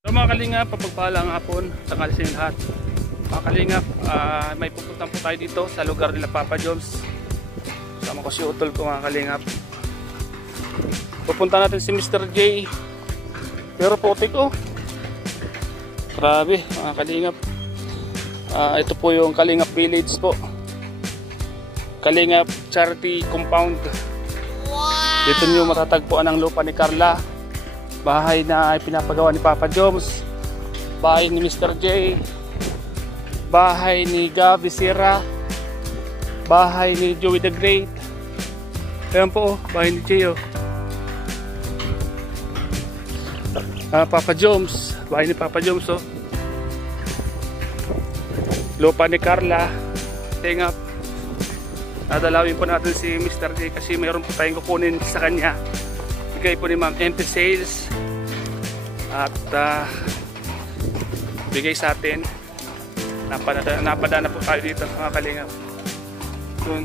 So mga kalingap, papagpalang hapon sa kalising lahat. Mga kalingap, may pupuntan po tayo dito sa lugar nila Papa Joms. Sama ko si Utol ko mga kalingap. Pupunta natin si Mr. J. Pero putik oh. Grabe mga kalingap. Ito po yung Kalingap Village po. Kalingap Charity Compound. Wow! Dito nyo matatagpuan ang lupa ni Carla. Bahay na ay pinapagawa ni Papa Joms. Bahay ni Mr. J. Bahay ni Gabi Sierra. Bahay ni Joey the Great. Ayan po oh, bahay ni J oh. Papa Joms. Bahay ni Papa Joms oh. Lupa ni Carla. Tingap. Nadalawin po natin si Mr. J kasi mayroon po tayong kukunin sa kanya. Bigay po ni Ma'am MP Sales. At bigay sa atin. Napadana po tayo dito mga kalingap. Doon.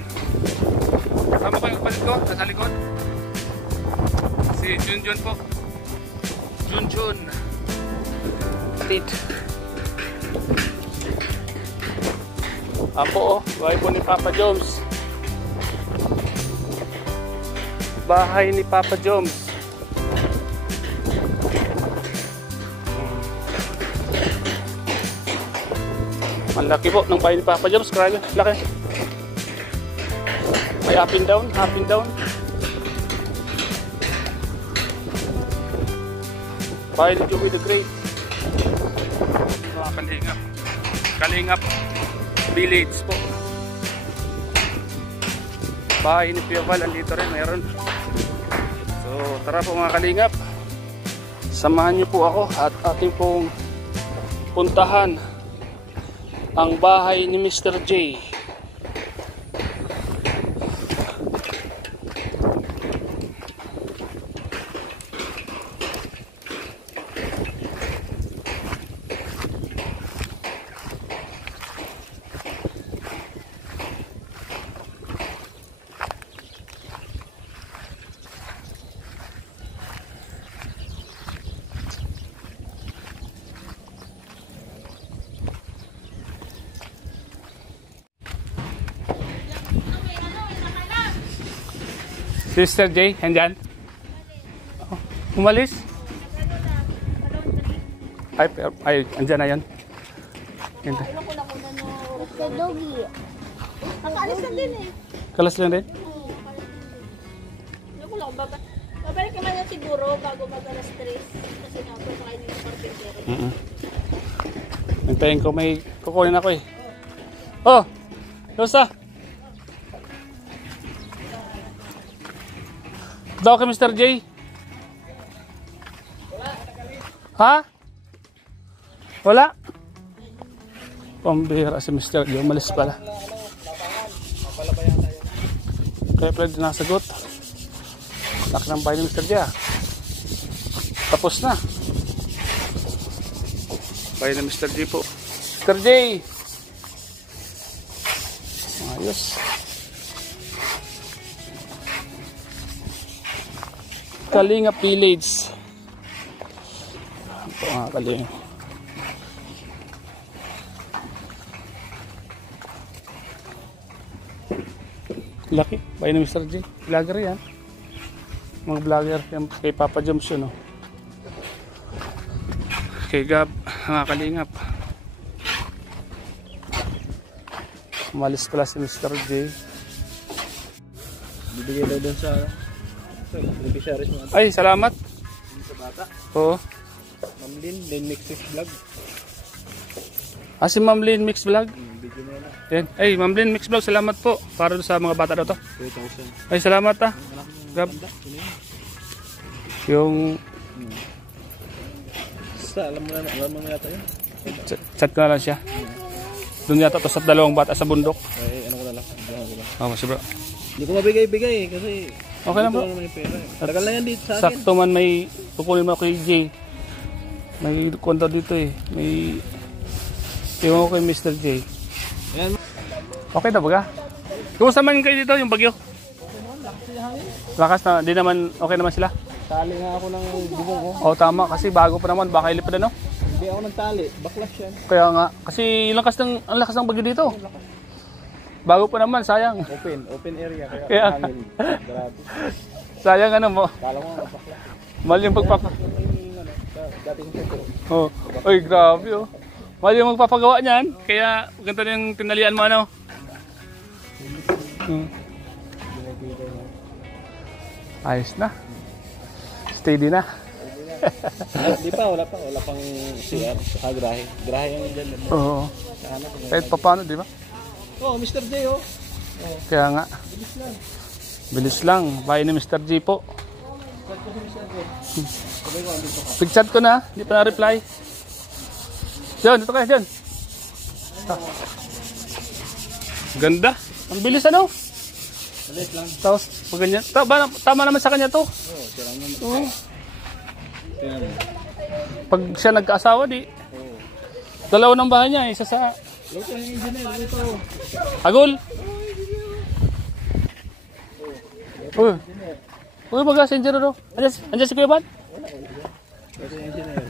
Kasama ko yung palit ko. Nasa likod. Si Junjun po. Junjun. Palit. Apo oh, bahay po ni Papa Joms. Bahay ni Papa Joms. Ang laki po ng bahay ni Papa Joms. Grabe, laki. May up and down, up and down. Bahay ni Joey the Great. Mga kalingap. Kalingap Village po. Bahay ni Pio Val, andito rin, mayroon. So tara po mga kalingap, samahan niyo po ako at ating pong puntahan ang bahay ni Mr. J. Sister J, andyan? Oh, umalis? Ay, andyan na yan. Nakaalis lang din eh. Kalas lang din? Babalik naman yan siguro bago mag-alas 3. Kasi napapakain yung carpentero. Hintayin ko, may kukunin ako eh. Oh! Dosa! Daw kay Mr. J. Ha? Wala? Pambira si Mr. J. Umalis pala. Kaya pala din nasagot. Laki ng bahay ni Mr. J. Tapos na. Bahay ni Mr. J po. Mr. J. Ayos. Kalingap Village. Ito nga Kalingap. Laki. Bahay ni Mr. J. Vlogger yan. Mga vlogger kay Papa Joms yun. Oh. Kay Gab. Mga Kalingap. Umalis pala si Mr. J. Bibigay daw doon sa ay, salamat. Sa bata. Oo. Ma'am Lynn Mixes Vlog. Si Ma'am Lynn Mix Vlog. Video mo na. Yan. Ay, Ma'am Lynn Mix Vlog, salamat po. Para sa mga bata daw to. 2,000. Ay, salamat ha. Gab. Yung alam mo na yata yun. chat ko na lang siya. Doon yata to sa dalawang bata sa bundok. Ay, ano ko na lang. Kasi bro. Hindi ko mabigay-bigay kasi okay lang bro. Naman yung pera. Tagal na yan dito sa akin. Sakto man may kukunin mo kay J. May konto dito eh. May iwan ko kay Mr. J. Ayan. Okay na baga? Kumusta man kayo dito yung bagyo? Lakas na, di naman, okay naman sila? Tali nga ako ng bubong ko. O tama, kasi bago pa naman, baka ilipad ano? Hindi ako nagtali. Baklas yan. Kaya nga, kasi ang lakas ng bagyo dito. Bago pa naman, sayang. Open area. Kaya Kaya- hangin. Grabe. Sayang ano mo. Kala mo nga baklas. Mahal yung pagpapa... Yung ano, dating photo. Oh. Oy, grabe oh. Mahal yung magpapagawa niyan. Kaya ganito na yung tinalian mo ano. Hmm. Ayos na. Steady na. Di pa, wala pang CR. Saka grahe. Grahe yung dyan. Oo. Saka Kahit pa paano, di ba? Oh, Mr. J, oh. Kaya nga. Bilis lang. Bahay ni Mr. G po. Pig-chat ko na. Hindi pa na-reply. Diyan, dito kayo, diyan. Ganda. Ang bilis ano? Malit lang. Tapos, pag ganyan. Tama naman sa kanya to. Oo, siya lang naman. Oo. Tingnan mo. Pag siya nagkaasawa, di. Dalawa ng bahay niya. Isa sa Ito yung engineer. Ito. Agol. Uy. Uy, mag-assenger ro. Andiyan si Kuya Ban? Ito yung engineer.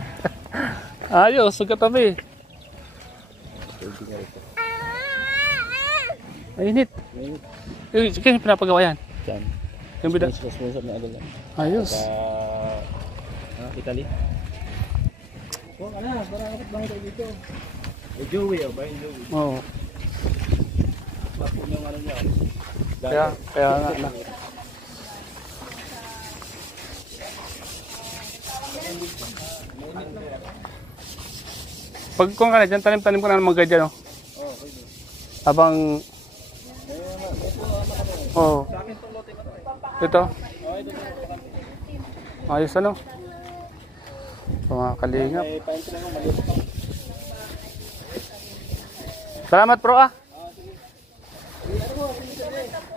Ayos, sugatabi. Ay, init. Kaya pinapagawa yan. Diyan. Yung bida. Sponsor na agad lang. Ayos. Italy. Oh, ano? Parang kapit lang ito dito. Eh, Joey, oh. Bayan Joey. Oo. Tapos yung ano niya. Kaya nga na. Pag kung ka na dyan, tanim-tanim ko na ng mga dyan, oh. Habang... Oo. Ito. Ayos ano? Mga kalingap. Eh, paint lang ako. Maliit. Salamat bro ah.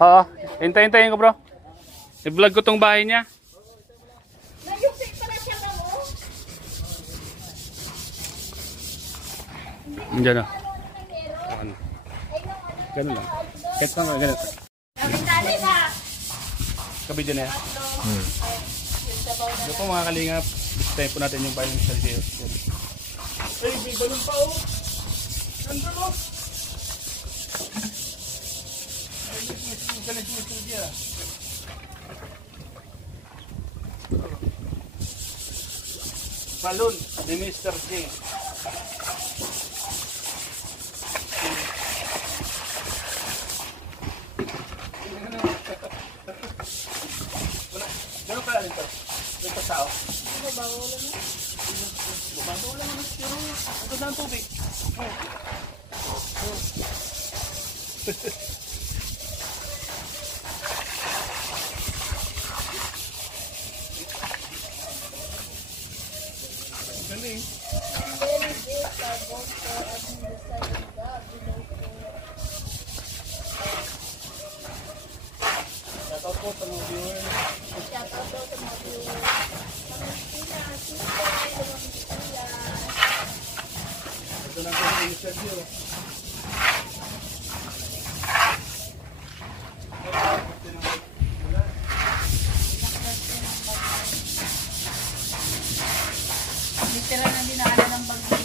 Oo. Hintay-hintayin ko bro. I-vlog ko tong bahay niya. Nayuksik pala siya ka mo. Diyan oh. Ano? Ganun lang. Kahit pa nga ganun. Nakitali na. Kabidyo na yan. Ito po mga kalingap. Bisitahin po natin yung bahay ng Sergio. Ay, may balon pa oh. Ganda mo. Ay, may galit mo Sergio. Balon ni Mr. J. Gano'n pala dito? Dito sa o? Babaw lang na. Babaw lang na. Pero ang ganda ng tubig. Galing. Shoutout po sa mga viewers. Ito lang po yung interview. Literal na dinaanan ng bagyo.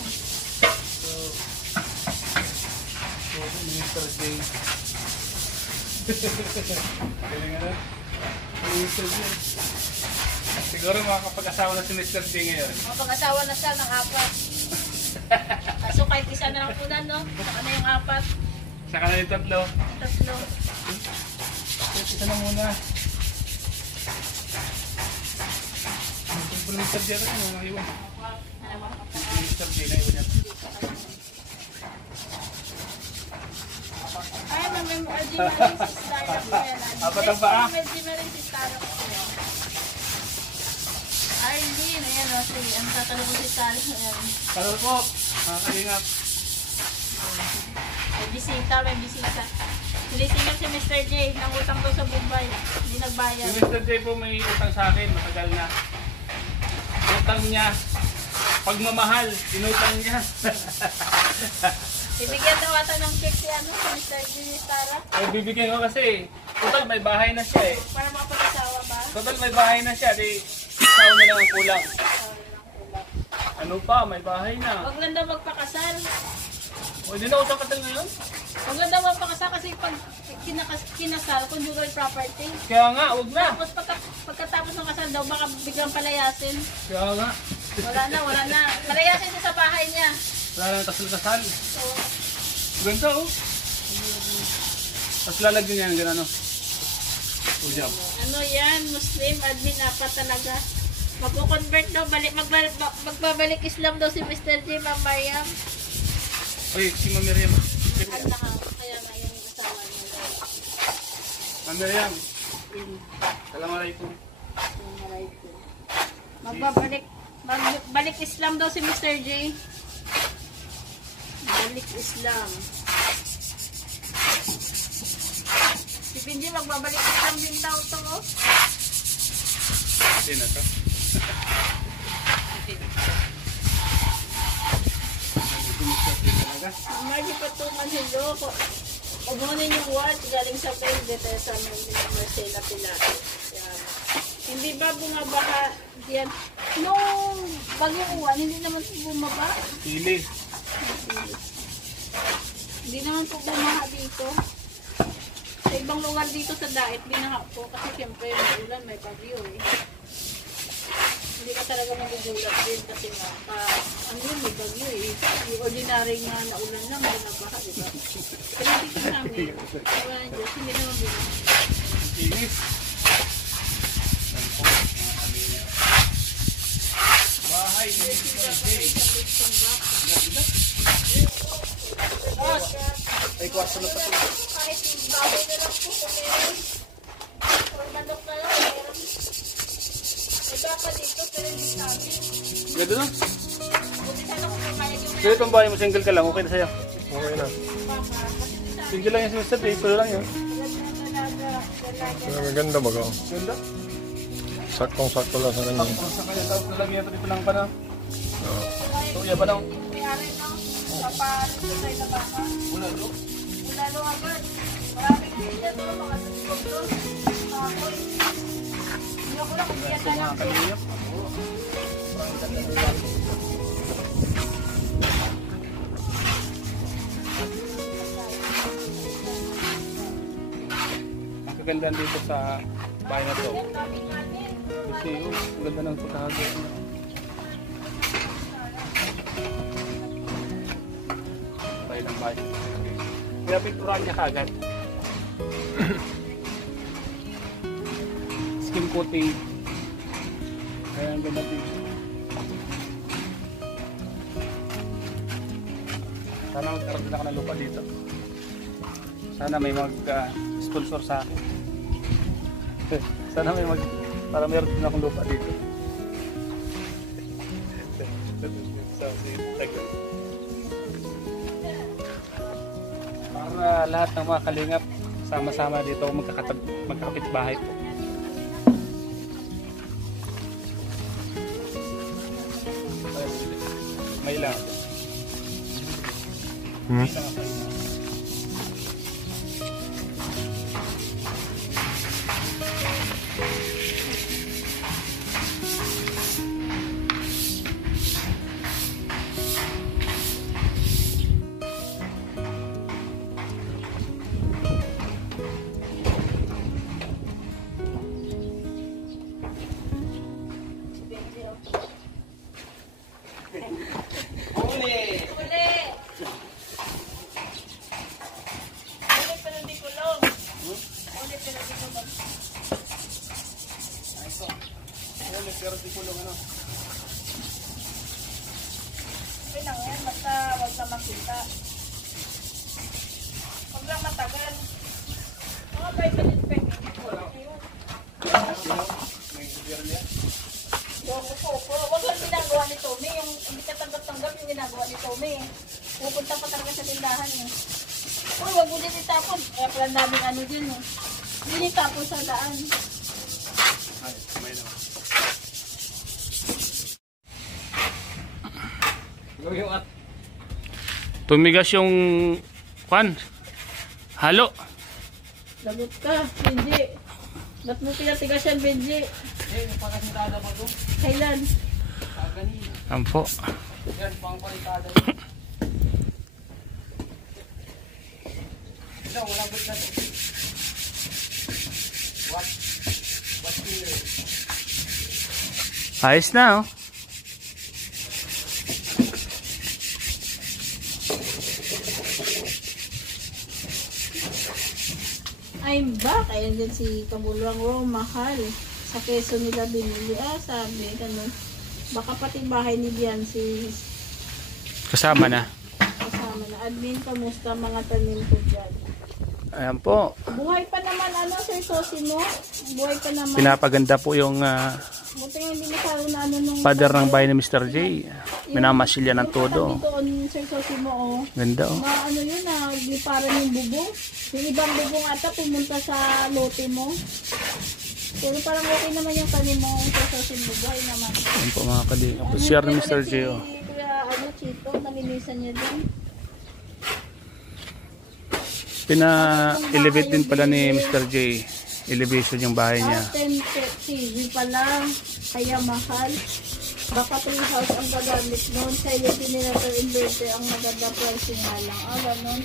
So, Mr. J. Galing ano? Mr. J. Siguro makakapag-asawa na si Mr. J ngayon. Mapag-asawa na siya ng apat. Kaso kahit isa na lang punan, no? Saka na yung apat. Saka na yung tatlo. Tatlo. Isa na muna. Ang Mr. J rin, mga iwan. Mr. J na iwan yan. Ay, may Margie Marie si Starrock ko yan. Apat ang paa? Margie Marie si Starrock ko yan. Arlene, ayan o. Ang tatanong ko si Starrock. Ayan. Karol po, mga kalingap. May bisita, may bisita. Sinisingil si Mr. J. Nangutang daw sa Bombay. Hindi nagbayad. Si Mr. J po may utang sa akin, matagal na. Utang niya, pagmamahal, inutang niya. Bibigyan daw ata ng cake si ano, si Mr. J ni Starrock. Ay, bibigyan ko kasi, total may bahay na siya eh. Para makapag-asawa ba? Total may bahay na siya, di Asawa na lang ang kulang. Ano pa, may bahay na. Huwag lang daw magpakasal. O, hindi na usang kasal ngayon? Huwag lang daw magpakasal kasi pag kinasal, conjugal property. Kaya nga, huwag na. Tapos pagkatapos ng kasal daw, baka biglang palayasin. Kaya nga. Wala na. Palayasin siya sa bahay niya. Wala na kasal-kasal. So, Ganda oh. Tapos lalagyan niya ng gano'n, no? Ujab. ano yan, Muslim, admin apa talaga. Magko-convert daw, magbabalik Islam daw si Mr. J, Ma'am Mariam. Uy, si Ma'am Miriam. Ang naka, kaya nga yung asawa niya. Ma'am Miriam. Assalamualaikum. Balik Islam daw si Mr. J. Balik Islam. Si Benji magbabalik Islam din daw to. Oh. Hindi na to. Margie Patungan, hello. Umunin yung watch galing sa page dito sa Marcela Pilates. Yan. Hindi ba bumabaha yan? Nung bagyong uwan, hindi naman po bumaba. Pili. Hindi naman po bumaha dito. Sa ibang lugar dito sa Daet, binaha po. Kasi siyempre may ulan, may bagyo eh. Hindi ka talaga magugulat din kasi nga, ano yun, may bagyo eh. Yung ordinary nga na ulan lang, hindi nabaha, diba? Pero dito namin, wala ng Diyos, hindi naman binaha. Inis. Bahay ni Mr. J. Ay, kwarto na pa ito. Kahit yung baboy na lang po kung meron. Or manok na lang, meron. May baka dito, pero hindi sabi. Ganda no? Buti sana kung may mayag yung So itong bahay mo, single ka lang, okay na sa'yo. Okay na. baka. Kasi di sabi, Single lang yung si Mr. J, pero lang yun. dalaga. Maganda ba ko? Ganda. Saktong-sakto lang sa kanya. Sa kanya, tapos nalagyan ito dito lang pa na. Oo. Tuya pa lang. May ari no? Papaano sa tayo na baka. Wala, no? Wala lo agad. Maraming bigat no, mga tuskog to. Ako'y. Hindi ako lang kung biyan na lang. Kaliyap. Ang kagandaan dito sa bahay na to. Kasi ang ganda ng pagkahagod. Bahay ng bahay. Kaya picturean niya kagad. Skin coating. Kaya ang ganda dito. Sana magkaroon din ako ng lupa dito. Sana may mag-sponsor sa akin. Sana may para meron din akong lupa dito. Para lahat ng mga kalingap sama-sama dito magkakapit bahay po. May lang. Hmm? Uli! Uli pero hindi kulong. Uli pero hindi kulong. Uli pero di kulong ano. Okay lang yan, basta wag na makita. Huwag lang matagal. Mga 5 minutes pa yun. May birya. Huwag lang ginagawa ni Tommy. Yung hindi ka tanggap-tanggap yung ginagawa ni Tommy. Pupunta pa talaga sa tindahan eh. Uy, wag mo din itapon. Kaya pala daming ano dyan eh. Hindi itapon sa daan. Ay, may naman. Tumigas yung kwan. Halo. Lagot ka, Benji. Ba't mo pinatigas yan, Benji? Eh, napakasintada ba ito? Kailan? Kaganina. Yan po. Yan, pangpalitada. Ito, wala ba't na ito? What? What here? Ayos na oh. I'm back. Ayun din si Kamulwang Rome, mahal. Sa keso nila binili. Sabi, ganun. Baka pati bahay ni Biancy Kasama na. kasama na. Admin, kamusta mga tanim ko dyan? Ayan po. Buhay pa naman, Sir Sosimo? Buhay pa naman. Pinapaganda po yung Buti nga hindi nakaroon na nung... father ng bahay ni Mr. J. Minamasilya ng todo. Yung katabi doon, Sir Sosimo, Ganda oh. yun liparan yung bubong. Yung ibang bubong ata pumunta sa lote mo. Pero parang okay naman yung tanim mo, Sir Sosimo. Buhay naman. Ayan po mga kalingap. Share ni Mr. J oh. Kuya, Chito, nalinisan niya din. Pina-elevate din pala ni Mr. J. Elevation yung bahay niya. 10 TV pa lang, kaya mahal. Baka 3 house ang gagamit noon. Sa generator inverter ang maganda pricing nga lang. Ganon.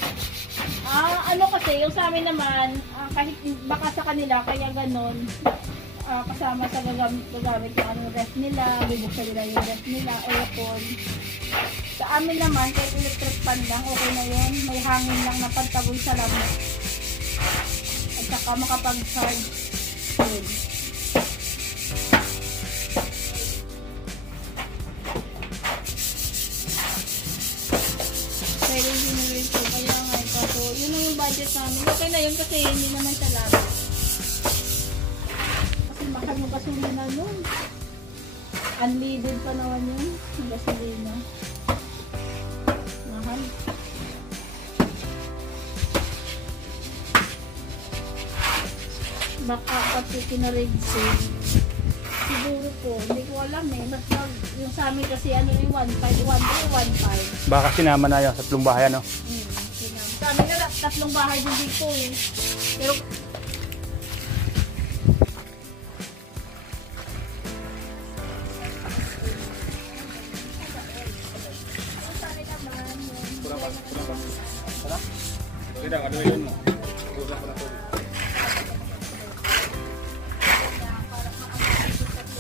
Kasi, yung sa amin naman, kahit baka sa kanila, kaya ganon. Kasama sa gagamit yung ref nila, bubuksan nila yung ref nila, aircon. Sa amin naman, kahit electric fan lang, okay na yun. May hangin lang na pagtaboy sa lamok. At saka makapag-charge. Yun. Pero generator, kaya nga, kaso yun ang yung budget namin. Okay na yun kasi hindi naman siya lahat. Kasi mahal yung gasolina nun. Unleaded pa naman yun, yung gasolina. Mahal. Baka pati kinarig sale. Siguro po, hindi ko alam Mas yung sa amin kasi yung 1.5, 1.5. Baka sinama na yung tatlong bahay ano. Sa amin na tatlong bahay din dito eh. Pero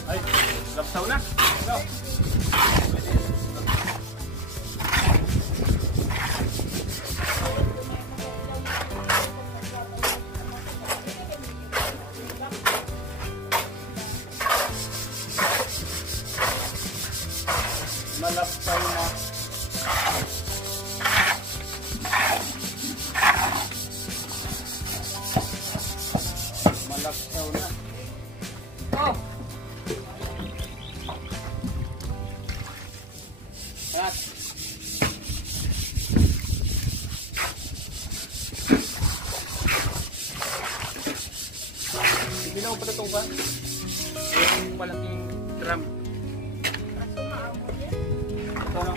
Ay, lapsaw na. No. Malapsaw na. Malapsaw na. Oh! Rat! Ibinaw pa itong ba? Yung malaking drum. kaso maamo yan. Ito no?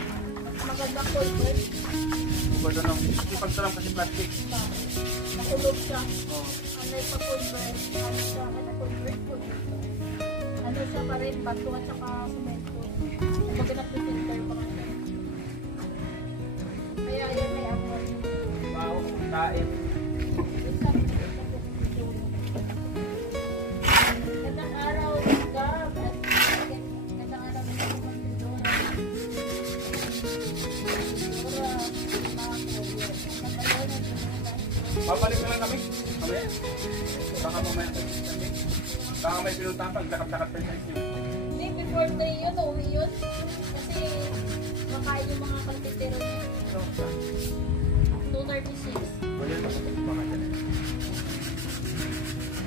Maganda cold Ito no? Yung drum kasi plastic. Makulog siya. Oh. Ano yung pa-convert? Ano siya pa rin, bato at saka semento. Kumbaga nag-filter pa kasi. Kaya yan may amoy. Wow, kain. Gandang araw, Gab. Gandang araw na ako mag-dora. Babalik na lang kami. Mamaya. Baka mamaya. Baka may pinuntahan pag lakad-lakad pa yung inyo. Hindi, before 3 yun, uwi yun. Kasi makain yung mga kalpitero niya. 2:36. Wala na baka dyan.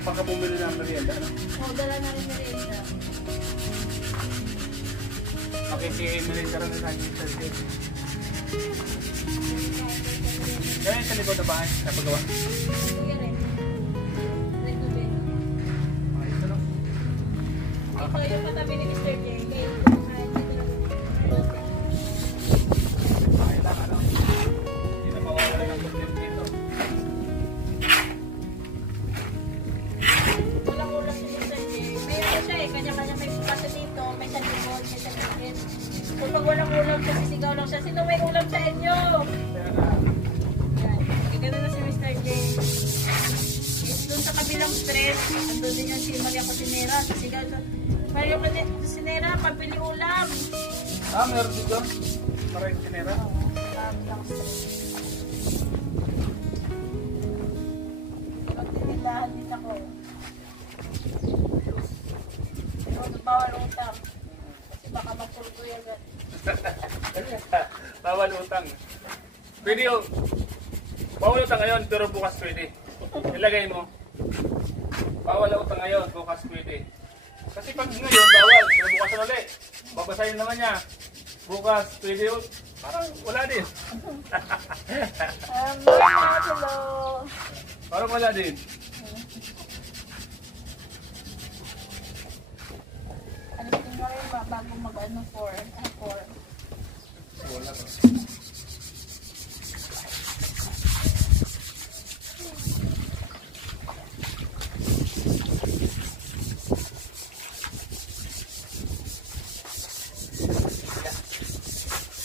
Baka bumili na ang merienda, ano? Dala na rin merienda. Okay, si merienda rin na yung Thursday. Kaya sa likod na bahay, napagawa. Sige rin. Red to bed. Ito no? Ito yung katabi ni Mr. J. Kaya kumain dito na lote. Bahay lang, ano? Hindi na mawawala ng problem dito. Walang oras si Mr. J. Mayroon siya kanya-kanya may ulam sa inyo. Yan. Gagano na si Mr. J. Doon sa kabilang stress, andun din yung si Maria Cosinera. Kasi gano'n, Maria Cosinera, pabili ulam. Meron dito. Para yung tinera. Kabilang stress. Pagtinilahan din ako. Pero bawal utang. Kasi baka magpulgoy agad. Bawal utang. Pwede yun. Bawal utang ngayon, pero bukas pwede. Ilagay mo. Bawal utang ngayon, bukas pwede. Kasi pag ngayon, bawal. Pero bukas na ulit. Babasahin naman niya. Bukas, pwede yun. Parang wala din. Hello. Parang wala din. Ano mo rin ba bago mag-ano for? Wala ba?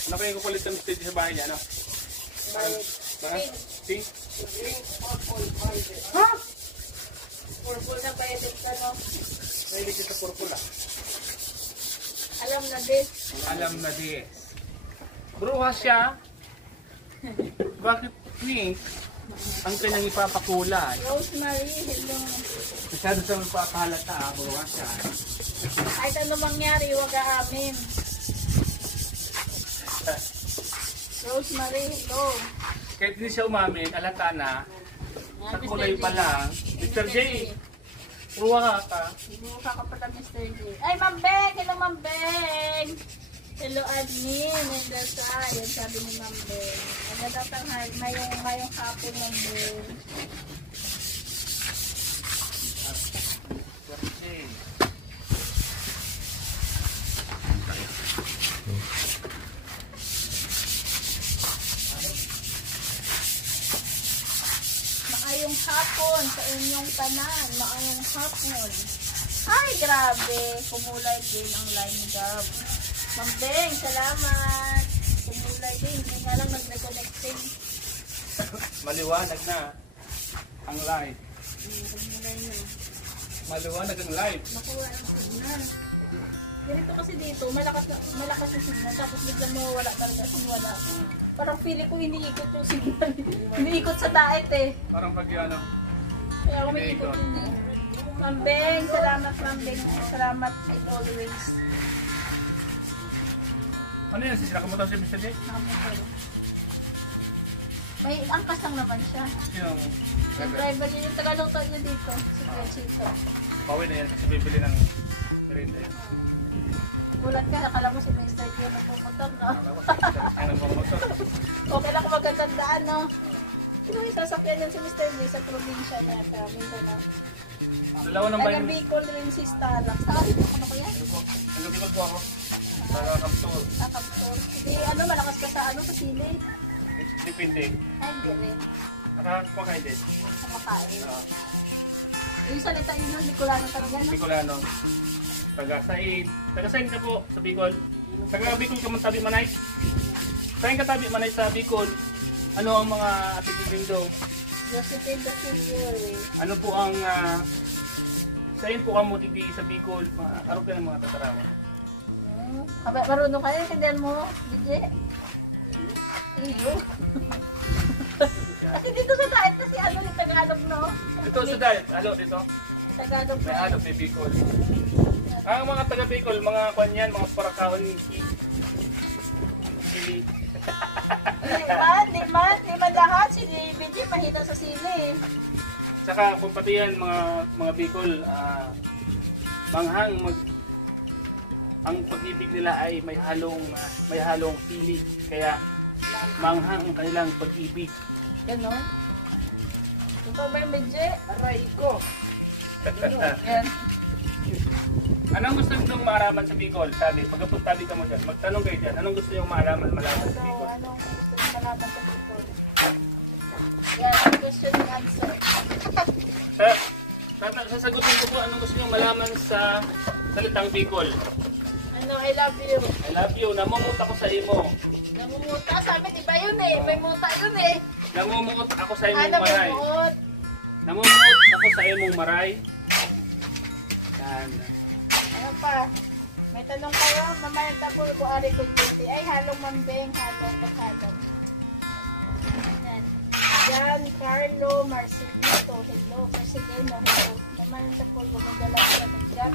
Ano kaya kukulit ng stage sa bahay niya, no? Pink? Ha? Purple na pwede ka, no? Mahilig siya sa purple, ah. Alam na this. Alam na this. Bruha siya. Bakit pink ang kanyang ipapakulay? Rosemary, hello. Masyado sa magpapahalata, bruha siya. Kahit ano mangyari, wag aamin. Rosemary, hello. Kahit hindi siya umamin, alata na. Sa kulay pa lang. Mr. J, bruha ka. Buka ka pala, Mr. J. Ay, Ma'am Beng! Hello, Ma'am Beng! Hello, admin. Nandasa. Yan sabi ni Ma'am Beng. Magandang tanghali. Ngayong hapon, Ma'am Beng. Maayong hapon sa inyong tanan. Maayong hapon. Ay, grabe. Kumulay din ang line job. Ma'am Beng, salamat. Kumulay din. Hindi nga lang nag-reconnecting. Maliwanag na ang live. Kumulay na. Maliwanag ang live. Nakuha ang signal. Ganito kasi dito, malakas yung signal. Tapos biglang mawawala talaga. Wala. Parang feeling ko iniikot yung signal. Iniikot sa daet eh. Parang pag yun, ano. Kaya ako may ikot yun eh. Ma'am Beng, salamat Ma'am Beng. Salamat as always. Ano yun? Sinakamutan si Mr. J? Nakamotor. May angkas lang naman siya. Yung Yung driver niya, yung tagaluto niya dito. Si Kuya Chito. Pauwi na yan kasi bibili ng merinda yan. Gulat ka, akala mo si Mr. J nagpupuntan, no? Ay, nagmamotor. Okay lang kung magkatandaan, no? Sino yung sasakyan yan si Mr. J sa probinsya niya sa Mindanao? Dalawa ng bayan. Taga Bicol rin si Starlax. Saan ano ko yan? Nagabikod po ako. Sa Kaptor. Kaptor. Hindi, ano, malakas ka sa ano, sa sili. Depende. Ay, hindi rin. Nakakapakain din. Sa makain. Yung salita yun, no? Bicolano talaga, no? Bicolano. Taga-Sain. Taga-Sain ka po sa Bicol. Taga-Bicol ka man tabi manay. Sain ka tabi manay sa Bicol. Ano ang mga atigiging daw? Josephine da Silvio. Ano po ang sain po ka mo digdi sa Bicol? Araw ka ng mga tatarawan. Marunong kayo, tindihan mo, DJ? Iyo. Kasi dito sa diet kasi ano ni Tagalog, no? Dito sa diet, halo dito. Tagalog May halo kay Bicol. Ang mga taga Bicol, mga kanyan, mga parakahon ni Sili. Di man lahat. Si BJ mahina sa sili. Saka kung pati yan, mga Bicol, manghang ang pag-ibig nila ay may halong sili. Kaya manghang ang kanilang pag-ibig. Ganon. Ito ba yung BJ? Aray ko! Yan. Anong gusto nyo maaraman sa Bicol? Sabi, pagkapuntabi ka mo dyan, magtanong kayo dyan. Anong gusto nyo malaman sa So, Bicol? anong gusto nyo malaman sa Bicol? Yan, question and answer. Sasagutin ko po anong gusto nyo malaman sa salitang Bicol. Ano, I love you. I love you. Namumut ako sa imo. Bumuta, sa amin iba yun eh. May muta yun eh. Namumuot ako sa imong Ano may maray. muot? Namumuot ako sa imong maray. Yan. Ano pa? May tanong kayo, mamayang tapol ko ari ko duty. Ay, halong mambeng, halong paghalong. Yan. Yan, Carlo Marcelito. Hello. Marcelino. Hello. Mamayang tapol ko magdala ko ng job.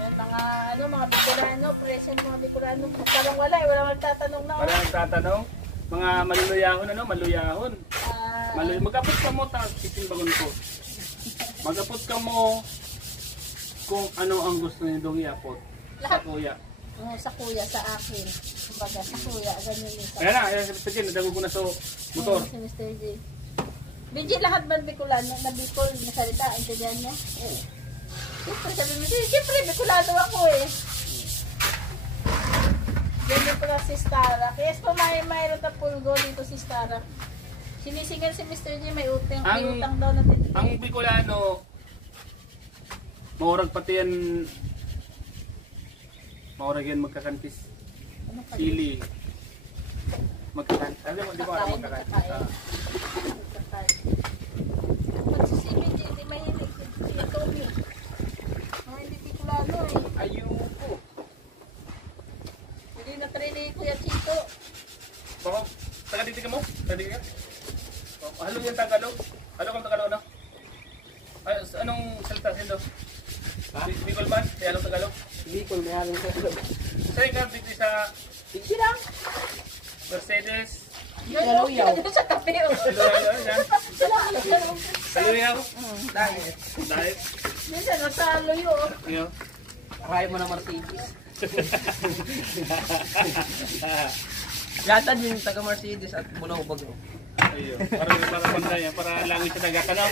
Yan, mga Bicolano, present mga Bicolano. Magtarong wala eh, wala magtatanong na. Wala nagtatanong. Mga maluluyahon, maluyahon. Magapot ka mo, titimbangon ko. Magapot ka mo kung ano ang gusto niyo dong iapot. Sa Lahat. kuya. Sa kuya, sa akin. Kumbaga, sa kuya, ganyan yun. Ayan na, ayan si Mr. J, nadago ko na sa motor. Si Mr. J. BJ, lahat ba Bicolano na Bicol na salita? Intindihan niya? Siyempre, sabi mo, siyempre, Bicolano ako eh. Ganyan pala si Stara. Kaya po mayroon na pulgo dito si Stara. Sinisingal si Mr. J, may utang daw na tinitid. Ang Bicolano, maurag pati yan, maurag yan magkakantis. Ano ka? Sili. Magkakantis. Alam mo, di ba alam magkakantis? Magsisibig, hindi mahilig. Hindi Tommy. Mga hindi Bicolano eh. Ayuko. Hindi na train ni Kuya Chito. Baka, taga-diti ka mo? Taga-diti ka? Halo yan Tagalog? Halo kang Tagalog, no? Ay, anong salita sila? Bicol man? May halong Tagalog? Bicol, may halong Tagalog. Saan ka dito sa Hindi lang. Mercedes? Galuyaw. Sa tabi. Haluyaw yan? Galuyaw. Haluyaw? Dahil. Dahil? Minsan nasa luyo. Iyo. Kaya mo na Mercedes. Yatan yung taga Mercedes at Bunaw Bagyo. Ayun. Para pantay yan. Para langit sa nagkatanaw.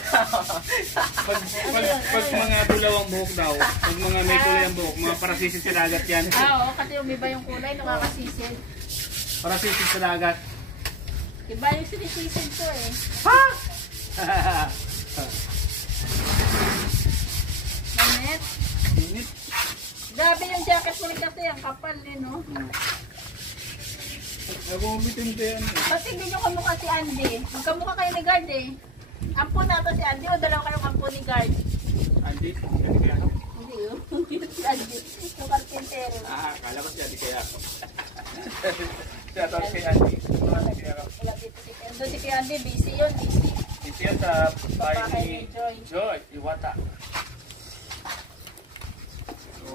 Pag mga dulaw ang buhok daw, pag mga may kulay ang buhok, mga parasisid sa dagat yan. Oo, kasi umiba yung kulay, nakakasisid. Parasisid sa dagat. Iba yung sinisisid ko eh. Manet. Init. Grabe yung jacket mo rin kasi, ang kapal eh, no? Nagubitin ko yan. Kasi hindi nyo kamukha si Andy. Magkamukha kayo ni Guard eh. Ampo na to si Andy o dalawa kayong ampo ni Guard? Andy? Andy kaya ako? Hindi yun. Si Andy. Yung karpintero. Kala ko si Andy kaya ako. Siya tawag kay Andy. Wala dito si Andy. Doon si Andy, busy yun, busy. Ito yan sa bahay Bahay ni ni Joy. Joy, Iwata. So,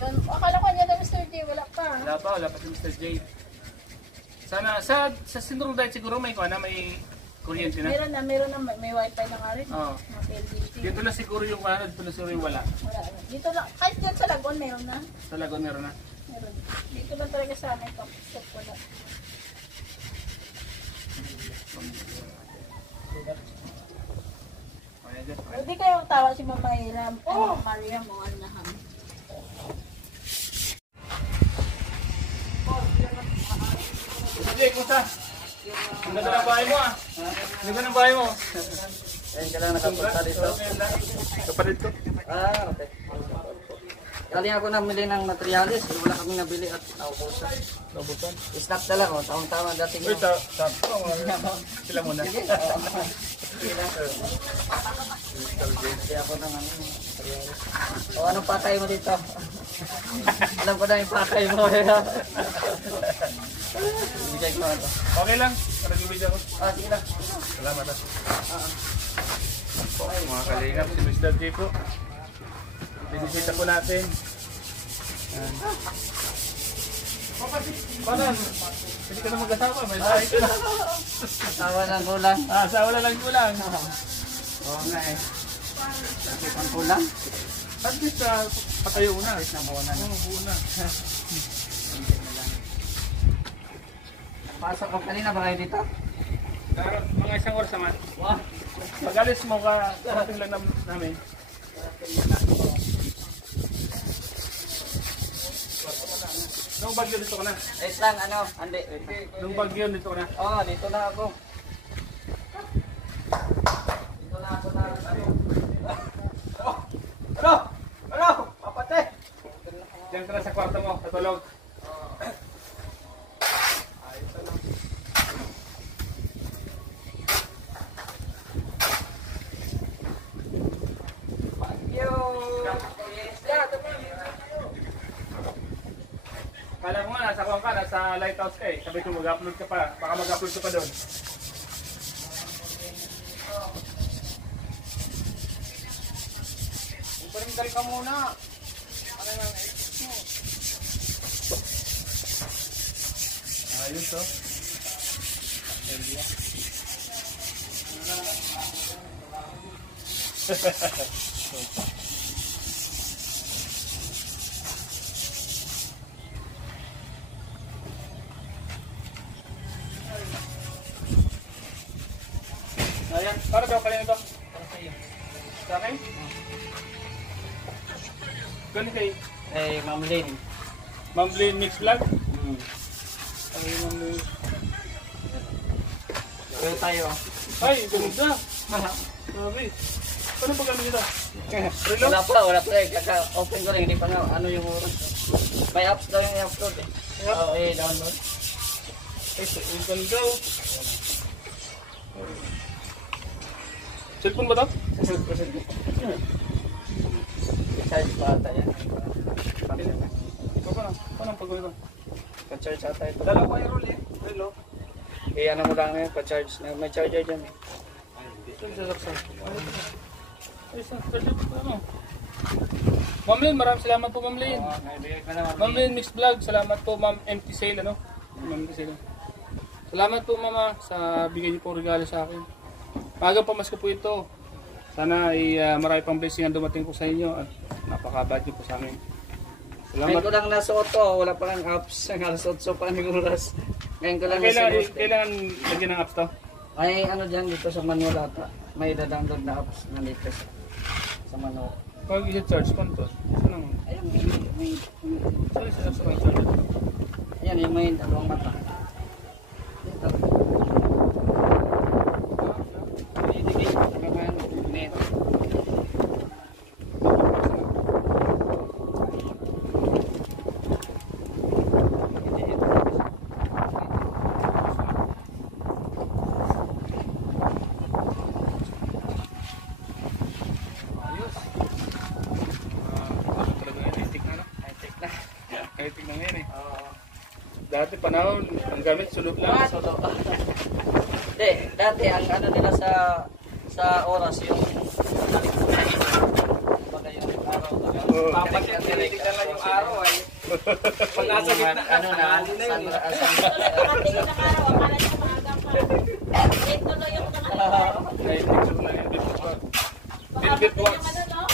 Ayun. Akala ko niya na Mr. J, wala pa. wala pa si Mr. J. Sana, sa Sinurong Diet siguro may kuryente na. Meron na, may wifi na nga rin. Oo. Mga PLDT. Dito na siguro yung dito na siguro yung wala. Wala. Dito lang, kahit dyan sa Lagon meron na. Sa Lagon meron na. Meron. Dito lang talaga sa amin ito. Stop wala. Kaya dyan. Hindi kayo tawa si Mama Hiram. Oh! Maria mo, Alnaham. Mr. J, kumusta? Ang ganda ng bahay mo ah. Ang ganda ng bahay mo. Ayun ka lang nakapunta dito. Kapalit ko. Okay. Galing ako namili ng materialis. Wala kami nabili at naubusan. Nabutan. Stock na lang. Taong-tama dating Uy, sila muna. Hindi ako ng materialis. O anong patay mo dito? Alam ko na yung patay mo. Ibigay ko ito. Okay lang. Nag-video ako. Sige lang. Salamat ah. Mga kalingap, si Mr. J po. Binisita po natin. Yan. Paano? Hindi ka na mag-asawa. May sahay ka na. Tawa ng kulang. Asawa na lang kulang. Oo nga eh. Ang kulang? At least patayo na. Nabuo na. Oo, buo na. Pasok ko kanina ba kayo dito? Mga isang oras naman. Wow. Pag alis mo ka, karating lang namin. Nung bagyo dito ka na. Wait lang, ano? Andi. Nung bagyo dito ka na. Oo, dito na ako. Dito na ako na. Ano? Ano? Papate? Diyan ka na sa kwarto mo, katulog. Oo. Kala ko nga, nasa kuwan ka, nasa lighthouse ka eh. Sabi ko mag-upload ka pa. Baka mag-upload ka pa doon. Iparingal ka muna. Ano yung exit mo? Ayos oh. Ayan, para daw kanina ito? Para sa'yo. Sa akin? Ganun kay Ma'am Lynn. Ma'am Blaine Mix Vlog? Ay, Ma'am Lynn. Pero tayo. Ay, ganda! Sabi. Paano pag ano nito? Relo? Wala pa eh. Kaka-open ko lang. Hindi pa nga ano yung oras. May apps daw yung i-upload eh. Oo, download. Ay, ang ganda oh. Cellphone ba ito? Charge pa ata yan. Paano ang pag-uwi ito? Pa-charge ata ito. Dalawa yung roll eh. Relo? Ano mo lang ngayon, pa-charge. May charger dyan eh. Saan sa saksan? Ay, saan? Charger pa ano? Ma'am Lynn, maraming salamat po Ma'am Lynn. Oo, naibigay ko naman. Ma'am Lynn Mix Vlog, salamat po Ma'am Empty Sale ano? Ma'am Empty Sale. Salamat po Mama sa bigay niyo po regalo sa akin. Maagang pamasko po ito. Sana ay marami pang blessing ang dumating po sa inyo at napakabait niyo po sa amin. Ngayon Salamat. ko lang nasuot to, wala pa lang apps. Ang alas 8 pa ng oras. Ngayon ko lang nasuot. Kailangan lagyan ng apps to? May ano dyan dito sa manual ata. May download na apps na latest sa manual. Pag i-charge ko ito. Saan ang? Ayun, Saan sa charger? ayan, yung may dalawang mata. Dito. Didikit. Naman, net. Ayos. Talaga yung high-tech na no? High-tech na. High-tech na ngayon eh. Oo. Dati panahon, ang gamit sulod lang. Solo. Hindi, dati ang ano nila sa oras yung baga yung araw. Papatitinig na lang yung araw ay. Pag nasa gitna Ano na, Nakatingin ng araw, akala niya maaga pa. Eh, tuloy yung Ay, picture na yun. Baka Bilbit gusto wax. niya ano, no?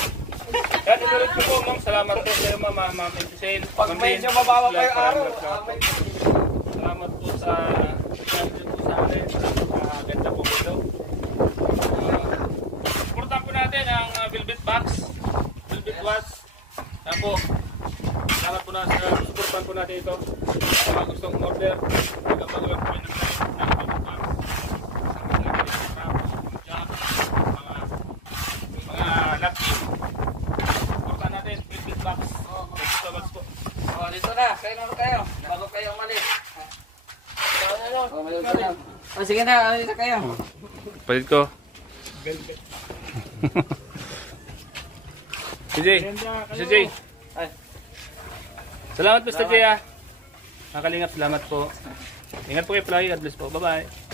Kaya tinuloy ko po, ma'am. Salamat po sa iyo, ma'am. Ma'am Entisel. Pag medyo mabawa kayo araw, Salamat po sa nandun po sa akin. Ganda po ito. Supportan po natin ang Velvet Box. Velvet Watch. Yan po. Salamat po na sa supportan po natin ito. Sa mga gustong order. Hanggang bago lang po yung Velvet Box. Mga laptop. Supportan natin. Velvet Box. Thank you so much po. Oh, dito na, kayo na kayo. Bago kayo umalis. Oh, sige na, dito kayo. Palit ko. CJ. CJ. Ay. Salamat Mr. J. Nakalingap, salamat po. Ingat po kayo, Fly. God bless po. Bye-bye.